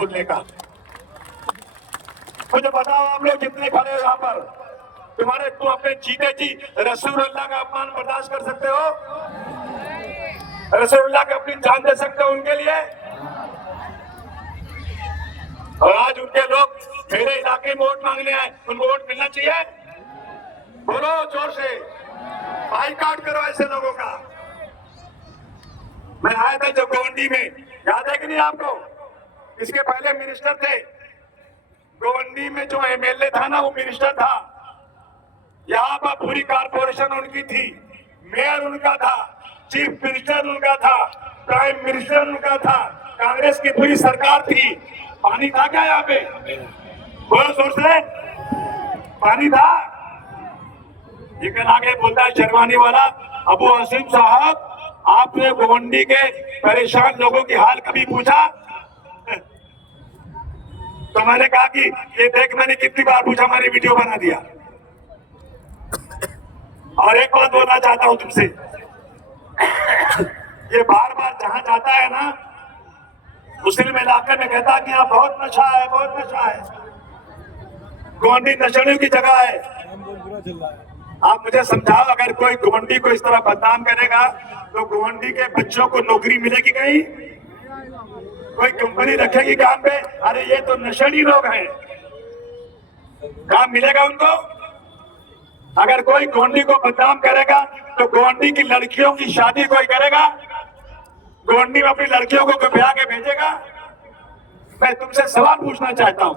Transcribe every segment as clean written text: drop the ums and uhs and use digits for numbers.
बोलने का। मुझे बताओ, आप लोग जितने खड़े हो यहाँ पर, तुम अपने जीते जी रसूलुल्लाह का अपमान बर्दाश्त कर सकते हो? रसूलुल्लाह की अपनी जान दे सकते हो उनके लिए? और आज उनके लोग मेरे इलाके में वोट मांगने आए, उनको वोट मिलना चाहिए? बोलो जोर से, बाइकाट करो ऐसे लोगों का। मैं आया था जो गोवंडी में, याद है कि नहीं आपको? इसके पहले मिनिस्टर थे गोवंडी में, जो एमएलए था ना वो मिनिस्टर था। यहाँ पर पूरी कारपोरेशन उनकी थी, मेयर उनका था, चीफ मिनिस्टर उनका था, प्राइम मिनिस्टर उनका था, कांग्रेस की पूरी सरकार थी। पानी था क्या यहाँ पे? बोलो जोर से, पानी था? लेकिन आगे बोलता है शर्माने वाला, अबू हसीम साहब, आपने गोवंडी के परेशान लोगों की हाल कभी पूछा? तो मैंने कहा कि ये देख, मैंने कितनी बार पूछा, मैंने वीडियो बना दिया। और एक बात बोलना चाहता हूं तुमसे, ये बार बार जहां जाता है ना मुस्लिम इलाके में कहता है कि यहाँ बहुत नशा है, बहुत नशा है। गोवंडी नशेड़ियों की जगह है। आप मुझे समझाओ, अगर कोई गोवंडी को इस तरह बदनाम करेगा तो गोवंडी के बच्चों को नौकरी मिलेगी कहीं? कोई कंपनी रखेगी काम पे? अरे ये तो नशेड़ी लोग हैं, काम मिलेगा उनको? अगर कोई गोवंडी को बदनाम करेगा तो गोवंडी की लड़कियों की शादी कोई करेगा? गोवंडी में अपनी लड़कियों को ब्याह के भेजेगा? मैं तुमसे सवाल पूछना चाहता हूं,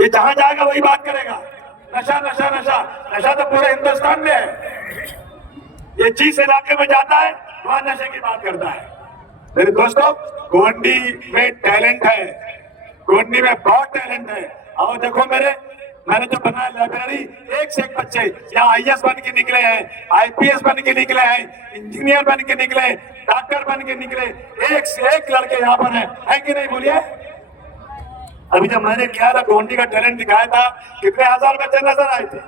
ये जहां जाएगा वही बात करेगा, नशा नशा नशा। नशा तो पूरे हिंदुस्तान में है। ये जिस इलाके में जाता है वहां नशे की बात करता है। मेरे दोस्तों, गोवंडी में टैलेंट है, गोवंडी में बहुत टैलेंट है। और देखो मैंने जो बनाया लाइब्रेरी, एक से एक बच्चे यहाँ आईएएस बन के निकले हैं, आईपीएस बन के निकले हैं, इंजीनियर बन के निकले, डॉक्टर बन के निकले, एक से एक लड़के यहाँ पर है कि नहीं? बोलिए। अभी जब मैंने किया था, गोवंडी का टैलेंट दिखाया था, कितने हजार बच्चे नजर आए थे।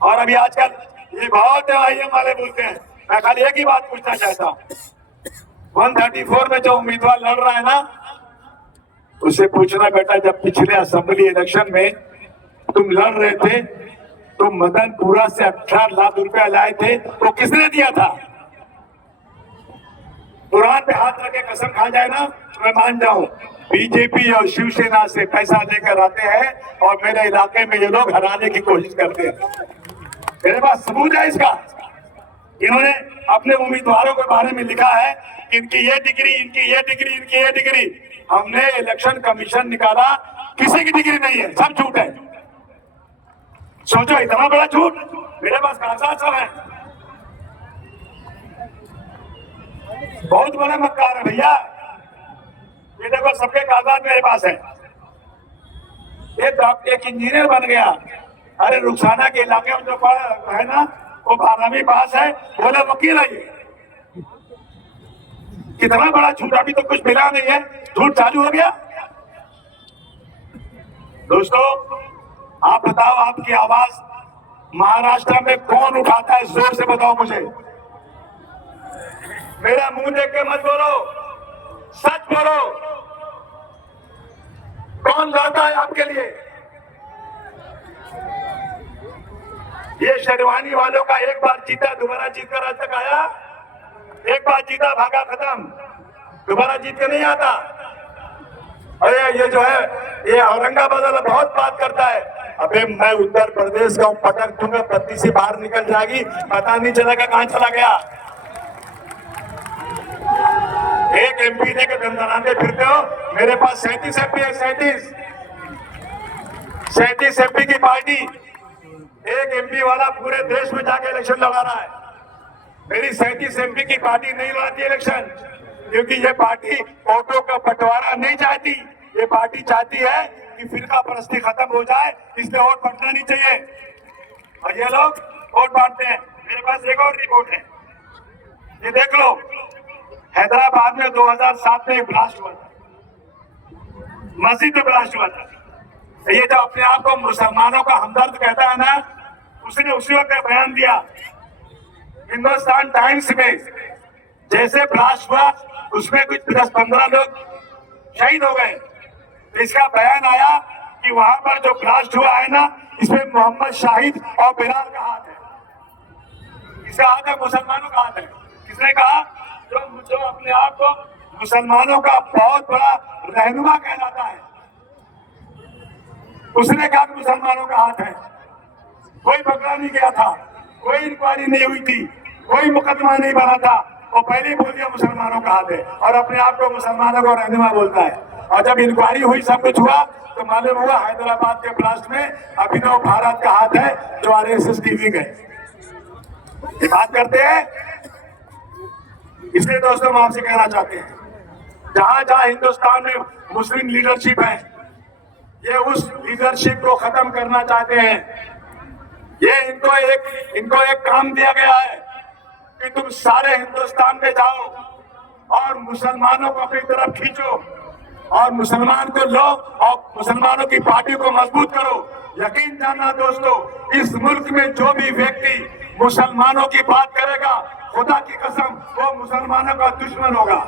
और अभी आजकल ये बहुत आईएम वाले बोलते हैं। मैं खाली एक ही बात पूछना चाहता हूँ, 134 में जो उम्मीदवार लड़ रहा है ना, उससे पूछना बेटा, जब पिछले असेंबली इलेक्शन में तुम लड़ रहे थे तो मदनपुरा से 18 लाख रुपया लाए थे, वो किसने दिया था? कुरान पे हाथ रखे कसम खा जाए ना, मैं मान जाऊं बीजेपी और शिवसेना से पैसा लेकर आते हैं और मेरे इलाके में ये लोग हराने की कोशिश करते हैं। मेरे पास सबूत है इसका। इन्होंने अपने उम्मीदवारों के बारे में लिखा है, इनकी ये डिग्री, इनकी ये डिग्री, इनकी ये डिग्री। हमने इलेक्शन कमीशन निकाला, किसी की डिग्री नहीं है, सब झूठ है। सोचो, इतना बड़ा झूठ। मेरे पास कागजात सब है। बहुत बड़ा मक्कार है भैया। ये देखो, सबके कागजात मेरे पास है। एक इंजीनियर बन गया। अरे रुखसाना के इलाके में जो है ना, वो 12वीं पास है, बोले वकील है। ये कितना बड़ा झूठ, अभी तो कुछ मिला नहीं है, झूठ चालू हो गया। दोस्तों, आप बताओ, आपकी आवाज महाराष्ट्र में कौन उठाता है? जोर से बताओ मुझे। मेरा मुंह देख के मत बोलो, सच बोलो। कौन लड़ता है आपके लिए? ये शेरवानी वालों का एक बार जीता, दोबारा जीत कर आज तक आया? एक बार जीता, भागा, खत्म, दोबारा जीत के नहीं आता। अरे ये जो है, ये औरंगाबाद वाला बहुत बात करता है। अबे मैं उत्तर प्रदेश का हूं, पटक दूंगा, पत्ती से बाहर निकल जाएगी, पता नहीं चलेगा कहां चला गया। एक एमपी लेके दंदनाते फिरते हो। मेरे पास 37 एमपी है, 37 एमपी की पार्टी। एक एमपी वाला पूरे देश में जाके इलेक्शन लड़ा रहा है। मेरी 37 एमपी की पार्टी नहीं लड़ती इलेक्शन, क्योंकि ये पार्टी वोटों का बंटवारा नहीं चाहती। ये पार्टी चाहती है कि फिरका परस्ती खत्म हो जाए, इसलिए वोट बांटना नहीं चाहिए। और ये लोग वोट बांटते हैं। मेरे पास एक और रिपोर्ट है, ये देख लो। हैदराबाद में 2007 में ब्लास्ट हुआ था, मस्जिद में ब्लास्ट हुआ था। ये जो अपने आप को मुसलमानों का हमदर्द कहता है ना, उसने उसी वक्त बयान दिया हिंदुस्तान टाइम्स में। जैसे ब्लास्ट हुआ, उसमें कुछ 10-15 लोग शहीद हो गए। तो इसका बयान आया कि वहां पर जो ब्लास्ट हुआ है ना, इसमें मोहम्मद शाहिद और बिलाल का हाथ है। किसका हाथ है? मुसलमानों का हाथ है। किसने कहा? जो अपने आप को मुसलमानों का बहुत बड़ा रहनुमा कहलाता है, उसने कहा कि मुसलमानों का हाथ है। कोई पकड़ा नहीं गया था, कोई इंक्वायरी नहीं हुई थी, कोई मुकदमा नहीं बना था, और पहले ही बोल दिया मुसलमानों का हाथ है, और अपने आप को मुसलमानों को रहनुमा बोलता है। और जब इंक्वायरी हुई, सब कुछ हुआ, तो मालूम हुआ हैदराबाद के ब्लास्ट में अभिनव भारत का हाथ है, जो आरएसएस की विंग है। ये बात करते हैं। इसलिए दोस्तों, हम आपसे कहना चाहते हैं, जहां जहां हिंदुस्तान में मुस्लिम लीडरशिप है, ये उस लीडरशिप को खत्म करना चाहते हैं। ये इनको एक काम दिया गया है कि तुम सारे हिंदुस्तान में जाओ और मुसलमानों को अपनी तरफ खींचो और मुसलमान को लो और मुसलमानों की पार्टी को मजबूत करो। यकीन जानना दोस्तों, इस मुल्क में जो भी व्यक्ति मुसलमानों की बात करेगा, खुदा की कसम, वो मुसलमानों का दुश्मन होगा।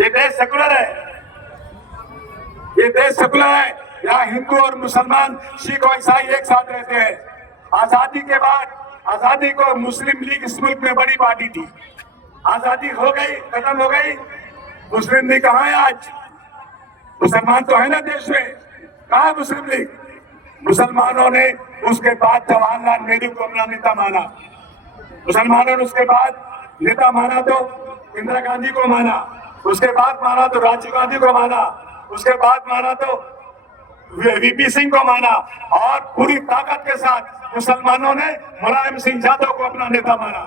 ये देश सेकुलर है, ये देश सेकुलर है। यहाँ हिंदू और मुसलमान, सिख और ईसाई एक साथ रहते हैं। आजादी के बाद, आजादी को मुस्लिम लीग इस मुल्क में बड़ी पार्टी थी। आजादी हो गई, खत्म हो गई, मुस्लिम लीग कहाँ है आज? मुसलमान तो है ना देश में, कहाँ है मुस्लिम लीग? मुसलमानों ने उसके बाद जवाहरलाल नेहरू को अपना नेता माना, मुसलमानों ने उसके बाद नेता माना तो इंदिरा गांधी को माना, उसके बाद माना तो राजीव गांधी को माना, उसके बाद माना तो वीपी सिंह को माना, और पूरी ताकत के साथ मुसलमानों ने मुलायम सिंह यादव को अपना नेता माना।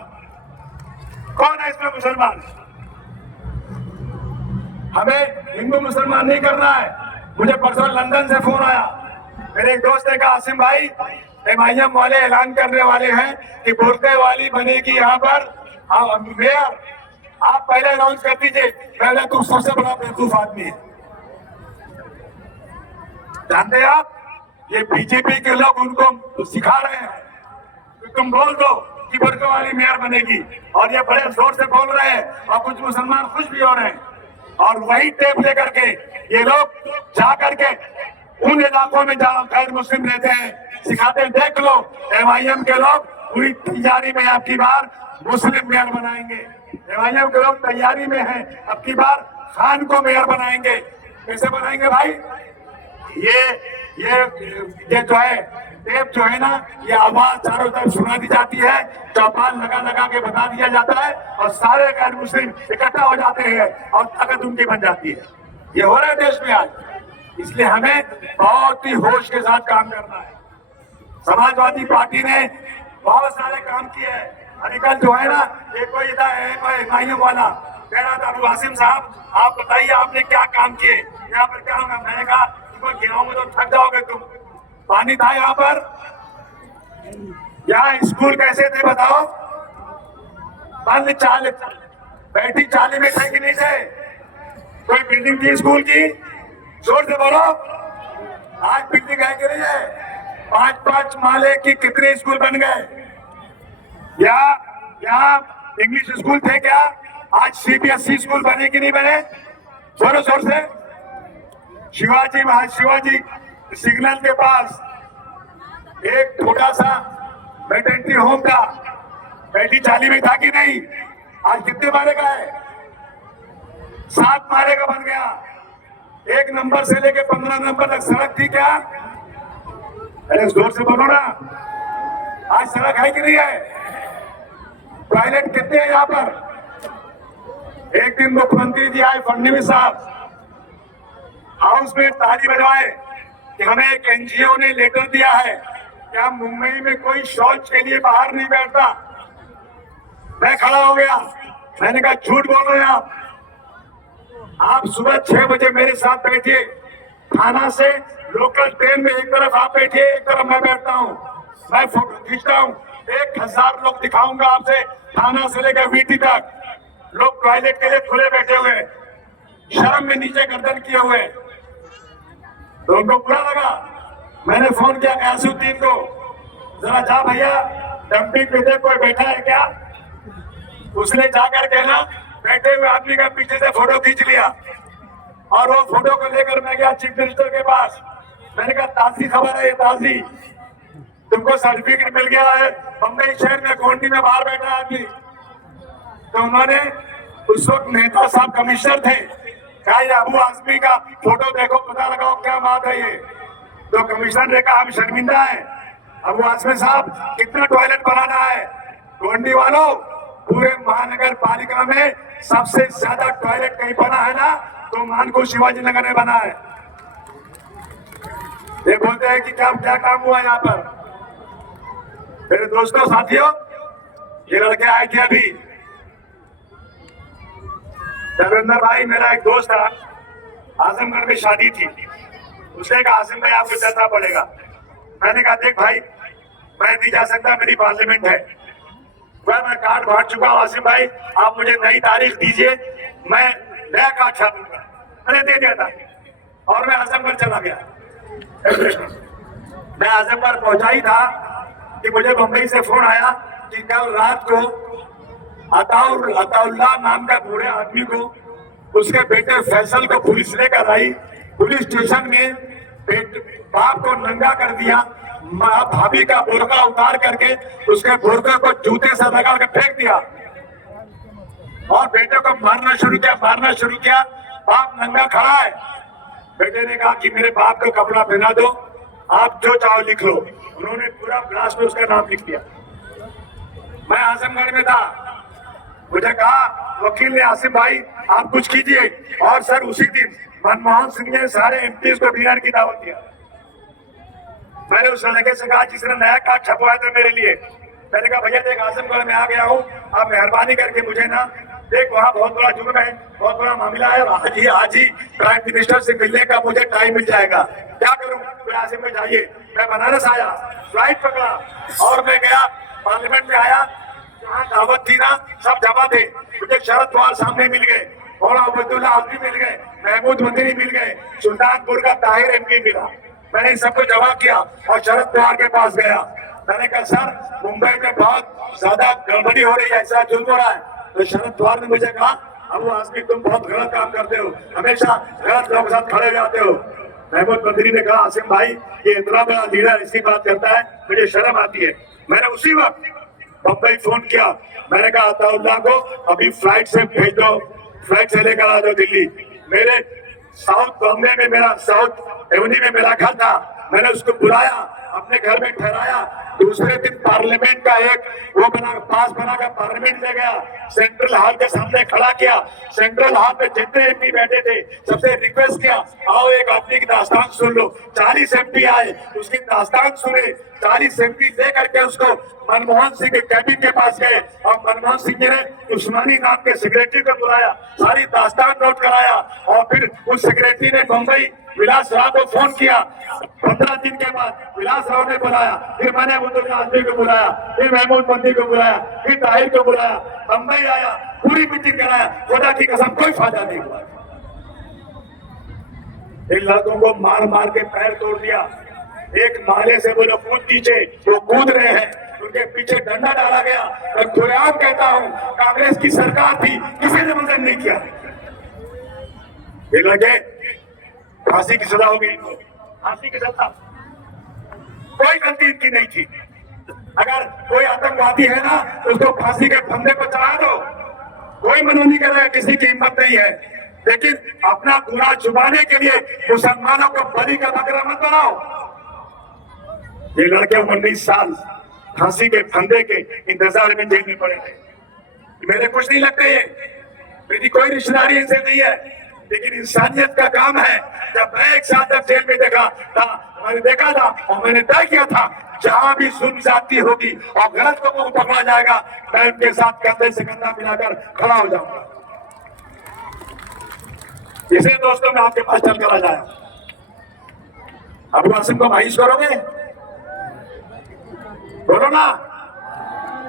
कौन है इसमें मुसलमान? हमें हिंदू मुसलमान नहीं करना है। मुझे परसों लंदन से फोन आया, मेरे एक दोस्त ने कहा, आसिम भाई, एमआईएम वाले ऐलान करने वाले हैं कि बोलते वाली बनेगी यहाँ पर मेयर, आप पहले अनाउंस कर दीजिए। पहले तुम सबसे बड़ा बेवकूफ आदमी है, जानते हैं आप? ये बीजेपी के लोग उनको सिखा रहे हैं कि तुम बोल दो कि बुर्के वाली मेयर बनेगी, और ये बड़े जोर से बोल रहे हैं, और कुछ मुसलमान खुश भी हो रहे हैं। और वही टेप लेकर के ये लोग जा करके उन इलाकों में जहां गैर मुस्लिम रहते हैं सिखाते हैं। देख लो, एमआईएम के लोग पूरी तैयारी में आपकी बार मुस्लिम मेयर बनाएंगे। एमआईएम के लोग तैयारी में हैं, अब की बार खान को मेयर बनाएंगे। कैसे बनाएंगे भाई? ये जो है टेप जो है ना, ये आवाज चारों तरफ सुना दी जाती है, चौपाल लगा लगा के बता दिया जाता है, और सारे गैर मुस्लिम इकट्ठा हो जाते हैं और ताकत उनकी बन जाती है। ये हो रहा है देश में आज। इसलिए हमें बहुत ही होश के साथ काम करना है। समाजवादी पार्टी ने बहुत सारे काम किए हैं। अभी कल जो है ना, एक कोई एमआईएम वाला कह रहा था, अबू आसिम साहब, आप बताइए आपने क्या काम किए यहाँ पर? क्या होगा? मैंने कहा, गेहूं में तो थक जाओगे तुम। पानी था यहाँ पर? यहाँ स्कूल कैसे थे बताओ? बंद चाल बैठी चाली में थे कि नहीं थे? कोई बिल्डिंग थी स्कूल की? जोर से बोलो। आज बिल्डिंग है कि नहीं है? 5-5 माले की कितने स्कूल बन गए? यहाँ इंग्लिश स्कूल थे क्या? आज सीबीएसई स्कूल बने कि नहीं बने? जोरों जोर से। शिवाजी सिग्नल के पास एक छोटा सा मैटरनिटी होम था, बैठी चाली में था कि नहीं? आज कितने माले का है? 7 माले का बन गया। 1 नंबर से लेके 15 नंबर तक सड़क थी क्या? अरे जोर से बोलो ना। आज सड़क है कि नहीं है? टॉयलेट कितने हैं यहाँ पर? एक दिन मुख्यमंत्री जी आए, फडणवीस साहब, हाउस में ताली बजवाए कि हमें एक एनजीओ ने लेटर दिया है कि हम मुंबई में कोई शौच के लिए बाहर नहीं बैठता। मैं खड़ा हो गया, मैंने कहा झूठ बोल रहे हैं आप सुबह 6 बजे मेरे साथ बैठिए, थाना से लोकल ट्रेन में एक तरफ आप बैठिए, एक तरफ मैं बैठता हूँ, मैं फोटो खींचता हूँ। 1000 लोग दिखाऊंगा आपसे, थाना से लेकर वीटी तक। लोग टॉयलेट के लिए खुले बैठे हुए, शर्म में नीचे गर्दन किए हुए। तो उनको बुरा लगा। मैंने फोन किया गयासुद्दीन को, जरा जा भैया डंपिंग पे देख कोई बैठा है क्या? उसने जाकर के ना बैठे हुए आदमी का पीछे से फोटो खींच लिया और वो फोटो को लेकर मैं गया चीफ मिनिस्टर के पास। मैंने कहा ताजी खबर है ये, ताजी, तुमको सर्टिफिकेट मिल गया है बम्बई शहर में गोंडी में बाहर बैठा आदमी। तो उन्होंने उस वक्त मेहता साहब कमिश्नर थे, कहा ये अबू आजमी का फोटो देखो, पता लगाओ क्या बात है ये। तो कमिश्नर ने कहा हम शर्मिंदा है अबू आजमी साहब, कितना टॉयलेट बनाना है। गोंडी वालों, पूरे महानगर पालिका में सबसे ज्यादा टॉयलेट कहीं बना है ना तो मानकुल शिवाजी नगर में बना है। ये बोलते हैं कि क्या काम हुआ यहाँ पर। मेरे दोस्तों साथियों, ये लड़के आए थे अभी, देवेंद्र भाई मेरा एक दोस्त था, आजमगढ़ में शादी थी, उसने कहा आसिम भाई आपको जाना पड़ेगा। मैंने कहा देख भाई मैं नहीं जा सकता, मेरी पार्लियामेंट है, मैं कार्ड बांट चुका हूँ, आसिम भाई आप मुझे नई तारीख दीजिए, मैं नया कार्ड छापूंगा। मैंने दे दिया था और मैं आजमगढ़ चला गया। मैं आजमगढ़ पहुंचा ही था कि मुझे मुंबई से फोन आया कि कल रात को अताउल्लाह नाम का बूढ़े आदमी को उसके बेटे फैसल को पुलिस लेकर आई, पुलिस स्टेशन में बाप को नंगा कर दिया, भाभी का बुर्का उतार करके उसके बुर्के को जूते से लगा के फेंक दिया और बेटे को मारना शुरू किया। बाप नंगा खड़ा है, बेटे ने कहा कि मेरे बाप को कपड़ा पहना दो, आप जो चाहो लिख लो। उन्होंने पूरा ग्लास में उसका नाम लिख दिया। मैं आजमगढ़ में था, मुझे कहा वकील ने आसिम भाई आप कुछ कीजिए, और सर उसी दिन मनमोहन सिंह ने सारे एमपी को डिनर की दावत दिया। मैंने उस लड़के से कहा जिसने नया कार्ड छपवाया था मेरे लिए, मैंने कहा भैया देख आजमगढ़ में आ गया हूँ, आप मेहरबानी करके मुझे ना देख, वहाँ बहुत बड़ा जुर्म है, बहुत बड़ा मामला है, आज ही प्राइम मिनिस्टर से मिलने का मुझे टाइम मिल जाएगा, क्या करूँ। तो आसिम में जाइए, मैं बनारस आया, फ्लाइट पकड़ा और मैं गया, पार्लियामेंट में आया, जहाँ दावत थी ना सब जमा थे। मुझे शरद पवार सामने मिल गए, मौलाना अब्दुल्ला आजमी मिल गए, महमूद मंत्री मिल गए, सुल्तानपुर का ताहिर एमपी मिला। मैंने इन सबको जवाब किया और शरद पवार के पास गया। मैंने कहा सर मुंबई में बहुत ज्यादा गड़बड़ी हो रही है, ऐसा जुल्म हो रहा है। तो शरद पवार ने मुझे कहा अबू आजमी तुम बहुत गलत काम करते हो, हमेशा गलत लोगों के साथ खड़े हो जाते हो। महमूद मंत्री ने कहा आसिम भाई ये इतना बड़ा लीडर ऐसी बात करता है, मुझे शर्म आती है। मैंने उसी वक्त बम्बई फोन किया, मैंने कहा अताउल्लाह को अभी फ्लाइट से भेज दो, फ्लाइट से लेकर आ जाओ दिल्ली। मेरे साउथ बॉम्बे में मेरा साउथ एवेन्यू में मेरा घर था, मैंने उसको बुलाया, अपने घर में ठहराया। दूसरे दिन पार्लियामेंट का एक वो पास बनाकर पार्लियामेंट ले गया, सेंट्रल हॉल के सामने खड़ा किया। सेंट्रल हॉल में जितने एमपी बैठे थे सबसे रिक्वेस्ट किया आओ एक आदमी की दास्तान सुन लो। 40 एमपी आए, उसकी दास्तान सुने। 40 एमपी ले करके उसको मनमोहन सिंह के कैबिन के पास गए और मनमोहन सिंह जी ने उस्मानी नाम के सेक्रेटरी को बुलाया, सारी दास्तान नोट कराया और फिर उस सेक्रेटरी ने मुंबई विलास राव को फोन किया। 15 दिन के बाद विलास राव ने बुलाया, फिर मैंने अब्दुल्ला आजमी को बुलाया, फिर महमूद मंत्री को बुलाया, फिर ताहिर को बुलाया, मुंबई आया, पूरी मीटिंग कराया, खुदा की कसम कोई फायदा नहीं हुआ। इन लड़कों को मार मार के पैर तोड़ दिया। एक माले से वो लोग कूद नीचे, वो कूद रहे हैं, उनके पीछे डंडा डाला गया। मैं खुलेआम कहता हूं कांग्रेस की सरकार थी, किसी ने मदद नहीं किया। ये लगे फांसी की सजा होगी, फांसी की सजा, कोई गलती इनकी नहीं थी। अगर कोई आतंकवादी है ना तो उसको फांसी के फंदे पर चढ़ा दो, कोई मना नहीं करेगा, किसी की हिम्मत नहीं है। लेकिन अपना गुनाह छुपाने के लिए मुसलमानों को बलि का बकरा मत बनाओ। ये लड़के 19 साल फांसी के फंदे के इंतजार में जेल में पड़े थे। मेरे कुछ नहीं लगते, मेरी कोई रिश्तेदारी इनसे नहीं है, लेकिन इंसानियत का काम है। जब मैं एक साथ जब जेल में देखा था, मैंने देखा था और मैंने तय किया था जहां भी जुल्म ज्यादती होगी और गलत लोगों को पकड़ा जाएगा, मैं उनके साथ कंधे से कंधा मिलाकर खड़ा हो जाऊंगा। इसे दोस्तों मैं आपके पास चल कर आ जाया। अबू आसिम को मायूस करोगे? बोलो ना।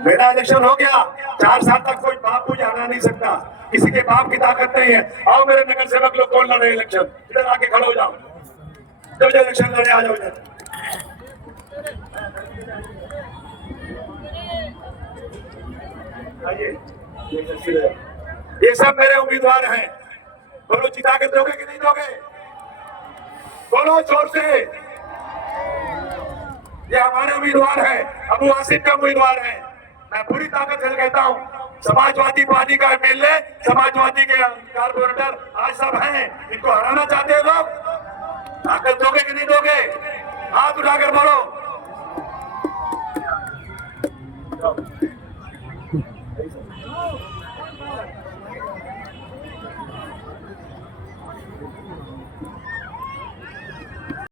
मेरा इलेक्शन हो गया, 4 साल तक कोई बाप मुझे हरा नहीं सकता, किसी के बाप की ताकत नहीं है। आओ मेरे नगर सेवक लोग कौन लड़े इलेक्शन, इधर आके खड़े हो जाओ, जो इलेक्शन लड़े आ जाओ इधर। ये सब मेरे उम्मीदवार हैं। बोलो जिता के दोगे कि नहीं दोगे? बोलो जोर से। ये हमारे उम्मीदवार है, अबू आसिफ का उम्मीदवार है। मैं पूरी ताकत से कहता हूँ, समाजवादी पार्टी का एमएलए, समाजवादी के कारपोरेटर आज सब हैं, इनको हराना चाहते हो लोग? ताकत दोगे कि नहीं दोगे? हाथ उठाकर बोलो